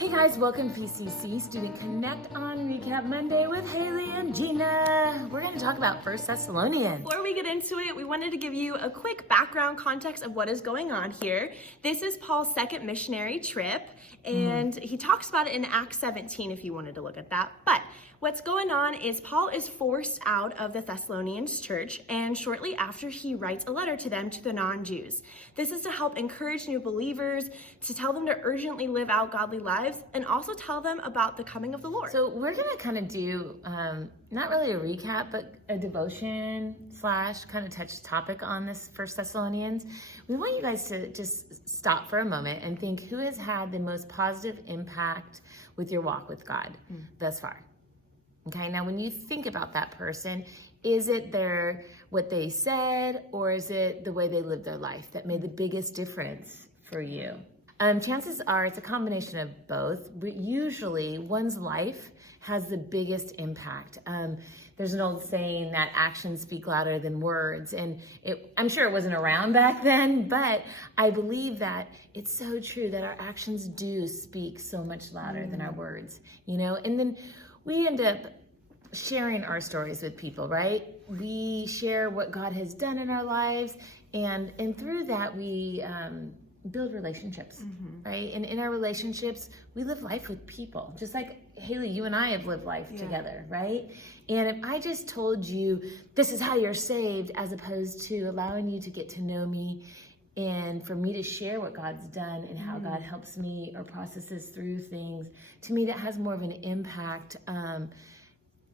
Hey guys, welcome to PCC Student Connect on Recap Monday with Hailey and Gina. We're going to talk about 1 Thessalonians. Before we get into it, we wanted to give you a quick background context of what is going on here. This is Paul's second missionary trip, and he talks about it in Acts 17 if you wanted to look at that. But what's going on is Paul is forced out of the Thessalonians church, and shortly after he writes a letter to them, to the non-Jews. This is to help encourage new believers, to tell them to urgently live out godly lives, and also tell them about the coming of the Lord. So we're going to kind of do, not really a recap, but a devotion / kind of touch topic on this 1 Thessalonians. We want you guys to just stop for a moment and think, who has had the most positive impact with your walk with God thus far? Okay, now when you think about that person, is it what they said, or is it the way they lived their life that made the biggest difference for you? Chances are it's a combination of both, but usually one's life has the biggest impact. There's an old saying that actions speak louder than words, and I'm sure it wasn't around back then, but I believe that it's so true that our actions do speak so much louder than our words, and then we end up sharing our stories with people, right? We share what God has done in our lives, and through that we build relationships, right? And in our relationships, we live life with people. Just like Hailey, you and I have lived life together, right? And if I just told you, this is how you're saved, as opposed to allowing you to get to know me and for me to share what God's done and how God helps me or processes through things, to me that has more of an impact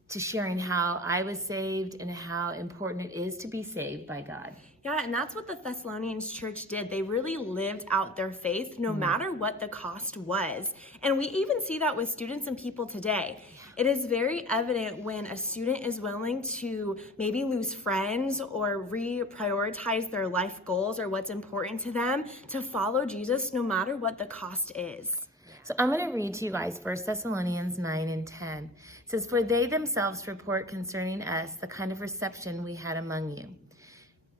to sharing how I was saved and how important it is to be saved by God. Yeah, and that's what the Thessalonians church did. They really lived out their faith no matter what the cost was. And we even see that with students and people today. It is very evident when a student is willing to maybe lose friends or reprioritize their life goals or what's important to them to follow Jesus no matter what the cost is. So I'm going to read to you guys 1 Thessalonians 9 and 10. It says, "For they themselves report concerning us the kind of reception we had among you,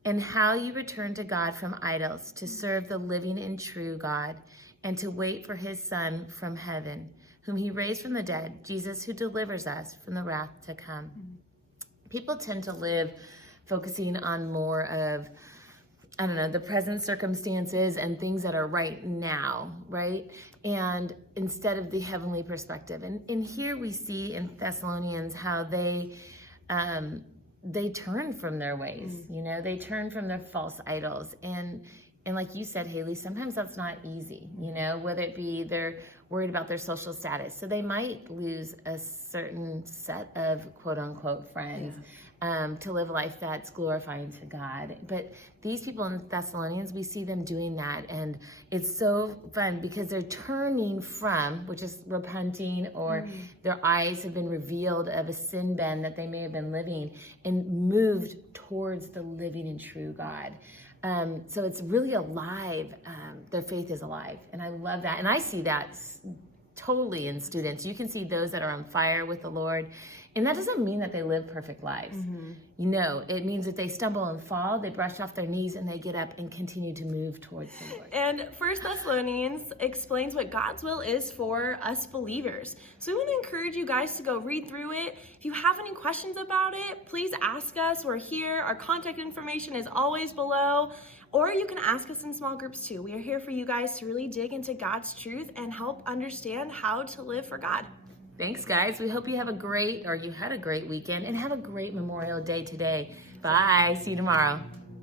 and how you returned to God from idols to serve the living and true God, and to wait for his Son from heaven, whom he raised from the dead, Jesus, who delivers us from the wrath to come." People tend to live focusing on more of, the present circumstances and things that are right now, right? And instead of the heavenly perspective. And here we see in Thessalonians how they turn from their ways, they turn from their false idols. And like you said, Hailey, sometimes that's not easy, whether it be they're worried about their social status. So they might lose a certain set of quote unquote friends. To live a life that's glorifying to God. But these people in Thessalonians, we see them doing that, and it's so fun because they're turning from, which is repenting, or their eyes have been revealed of a sin bend that they may have been living, and moved towards the living and true God. So it's really alive. Their faith is alive, and I love that. And I see that totally in students. You can see those that are on fire with the Lord. And that doesn't mean that they live perfect lives. It means that they stumble and fall, they brush off their knees, and they get up and continue to move towards the Lord. And 1 Thessalonians explains what God's will is for us believers. So we want to encourage you guys to go read through it. If you have any questions about it, please ask us. We're here. Our contact information is always below. Or you can ask us in small groups too. We are here for you guys to really dig into God's truth and help understand how to live for God. Thanks, guys. We hope you had a great weekend, and have a great Memorial Day today. Bye. See you tomorrow.